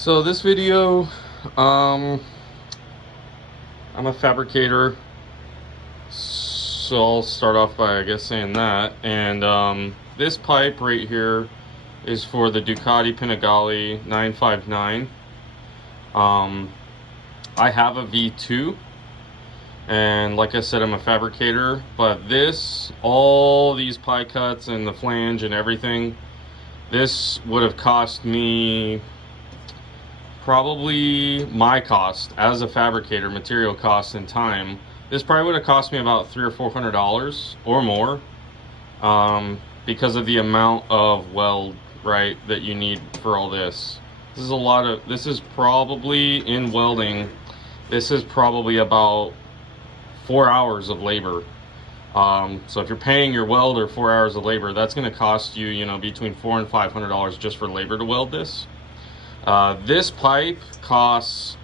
So this video, I'm a fabricator, so I'll start off by, I guess, saying that. And this pipe right here is for the Ducati Panigale 959. I have a V2, and like I said, I'm a fabricator, but all these pie cuts and the flange and everything, this would have cost me probably my cost as a fabricator, material cost and time. This probably would have cost me about $300 or $400 or more, because of the amount of weld, right, that you need for all this. This is probably, in welding, this is probably about 4 hours of labor. So if you're paying your welder 4 hours of labor, that's going to cost you, between $400 and $500 just for labor to weld this. This pipe costs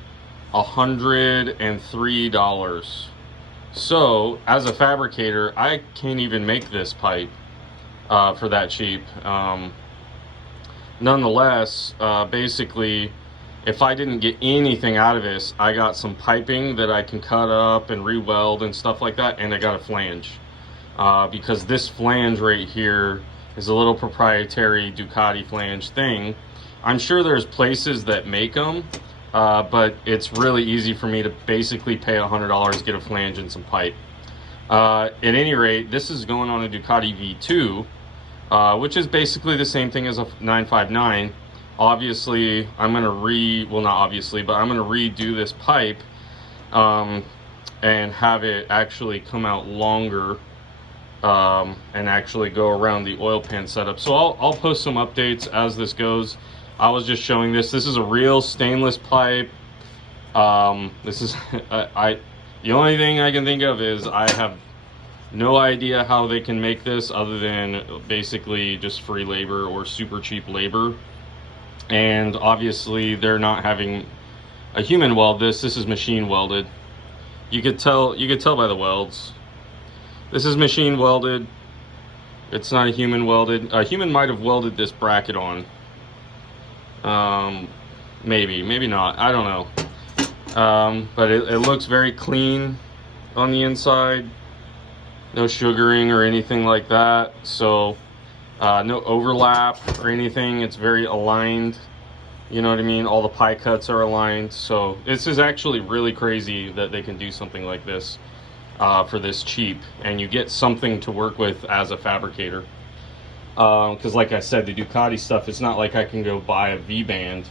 $103. So as a fabricator, I can't even make this pipe for that cheap. Nonetheless, basically, if I didn't get anything out of this, I got some piping that I can cut up and re-weld and stuff like that, and I got a flange. Because this flange right here is a little proprietary Ducati flange thing. I'm sure there's places that make them, but it's really easy for me to basically pay $100, get a flange and some pipe. At any rate, this is going on a Ducati V2, which is basically the same thing as a 959. Obviously, I'm going to I'm going to redo this pipe and have it actually come out longer and actually go around the oil pan setup. So I'll post some updates as this goes. I was just showing this. This is a real stainless pipe. This is the only thing I can think of is I have no idea how they can make this other than basically just free labor or super cheap labor. And obviously they're not having a human weld this. This is machine welded. You could tell by the welds. This is machine welded. It's not a human welded. A human might have welded this bracket on. Maybe not, I don't know. But it looks very clean on the inside. No sugaring or anything like that. So no overlap or anything. It's very aligned, you know what I mean? All the pie cuts are aligned. So this is actually really crazy that they can do something like this for this cheap, and you get something to work with as a fabricator. Because like I said, the Ducati stuff, it's not like I can go buy a V-band.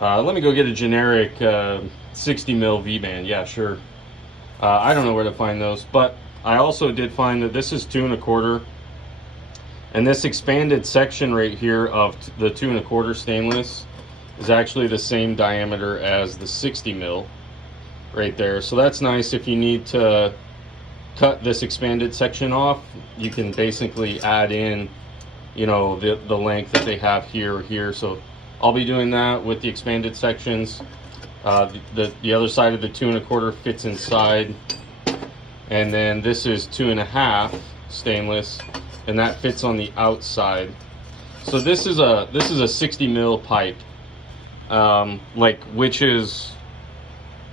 Let me go get a generic 60 mil V-band. Yeah, sure. I don't know where to find those, but I also did find that this is 2 1/4, and this expanded section right here of the 2 1/4 stainless is actually the same diameter as the 60 mil right there. So that's nice. If you need to cut this expanded section off, you can basically add in the length that they have here. So I'll be doing that with the expanded sections. The other side of the 2 1/4 fits inside, and then this is 2 1/2 stainless, and that fits on the outside. So this is a 60 mil pipe, which is,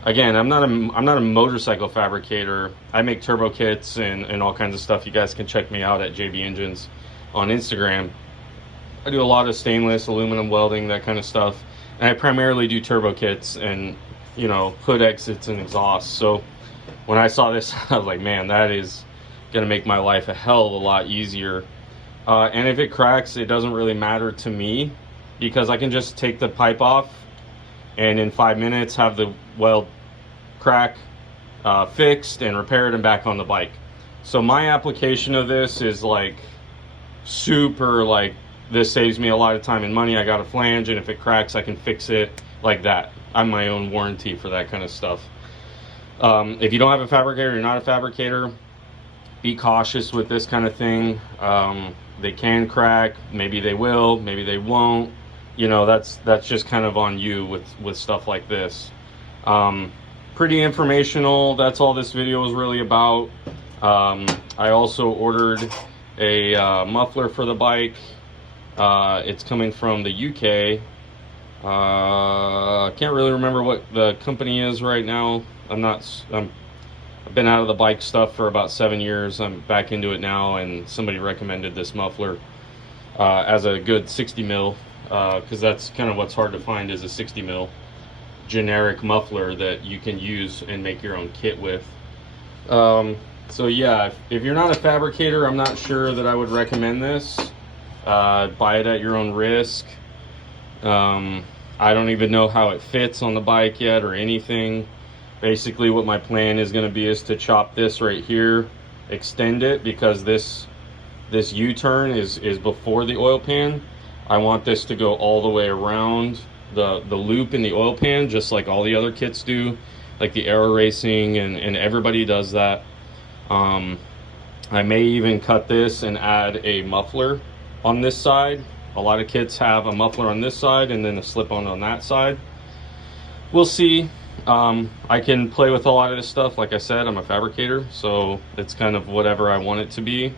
again, I'm not a motorcycle fabricator. I make turbo kits and all kinds of stuff. You guys can check me out at JB Engines on Instagram. I do a lot of stainless, aluminum welding, that kind of stuff, and I primarily do turbo kits and hood exits and exhausts. So when I saw this, I was like, man, that is gonna make my life a hell of a lot easier. And if it cracks, it doesn't really matter to me, because I can just take the pipe off and in 5 minutes have the weld crack fixed and repaired and back on the bike. So my application of this is super, this saves me a lot of time and money. I got a flange, and if it cracks, I can fix it like that. I'm my own warranty for that kind of stuff. If you don't have a fabricator, you're not a fabricator, be cautious with this kind of thing. They can crack, maybe they will, maybe they won't. That's just kind of on you with stuff like this. Pretty informational. That's all this video is really about. I also ordered a muffler for the bike. It's coming from the UK. I can't really remember what the company is right now. I've been out of the bike stuff for about 7 years. I'm back into it now, and somebody recommended this muffler as a good 60 mil, because that's kind of what's hard to find, is a 60 mil generic muffler that you can use and make your own kit with. So yeah, if you're not a fabricator, I'm not sure that I would recommend this. Buy it at your own risk. I don't even know how it fits on the bike yet or anything. Basically what my plan is going to be is to chop this right here, extend it, because this U-turn is before the oil pan. I want this to go all the way around the loop in the oil pan, just like all the other kits do, like the Aero Racing, and everybody does that. I may even cut this and add a muffler on this side. A lot of kits have a muffler on this side and then a slip-on that side. We'll see. I can play with a lot of this stuff. Like I said, I'm a fabricator, so it's kind of whatever I want it to be.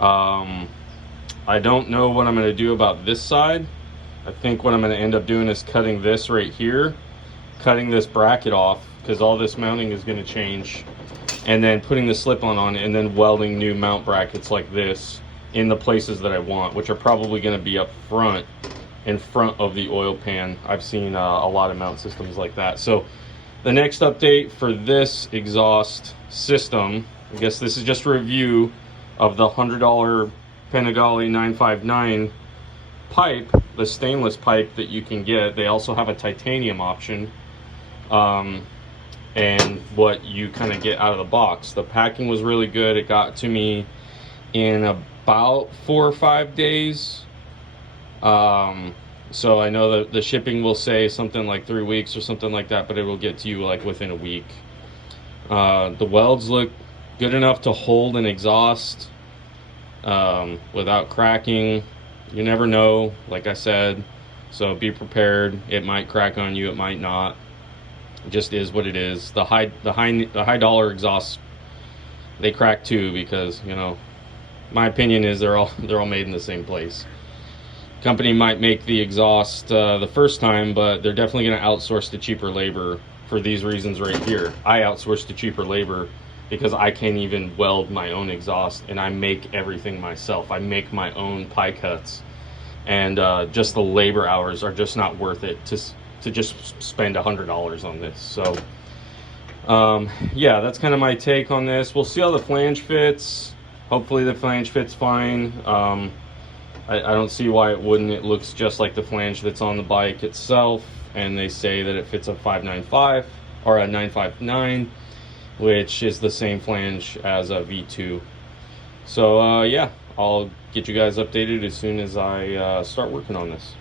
I don't know what I'm going to do about this side. I think what I'm going to end up doing is cutting this right here, cutting this bracket off, because all this mounting is going to change, and then putting the slip-on on, and then welding new mount brackets like this in the places that I want, which are probably going to be up front, in front of the oil pan. I've seen a lot of mount systems like that. So the next update for this exhaust system, I guess this is just a review of the $100 Panigale 959 pipe, the stainless pipe that you can get. They also have a titanium option, and what you kind of get out of the box. The packing was really good. It got to me in about 4 or 5 days. So I know that the shipping will say something like 3 weeks or something like that, but it will get to you like within a week. The welds look good enough to hold an exhaust without cracking. You never know, like I said, so be prepared. It might crack on you, it might not. It just is what it is. The high dollar exhausts, they crack too, because, you know, my opinion is they're all made in the same place. Company might make the exhaust the first time, but they're definitely going to outsource to cheaper labor for these reasons right here. I outsource to cheaper labor because I can't even weld my own exhaust, and I make everything myself. I make my own pie cuts, and just the labor hours are just not worth it to just spend $100 on this. So yeah, that's kind of my take on this. We'll see how the flange fits. Hopefully the flange fits fine. I don't see why it wouldn't. It looks just like the flange that's on the bike itself, and they say that it fits a 595 or a 959, which is the same flange as a V2. So yeah, I'll get you guys updated as soon as I start working on this.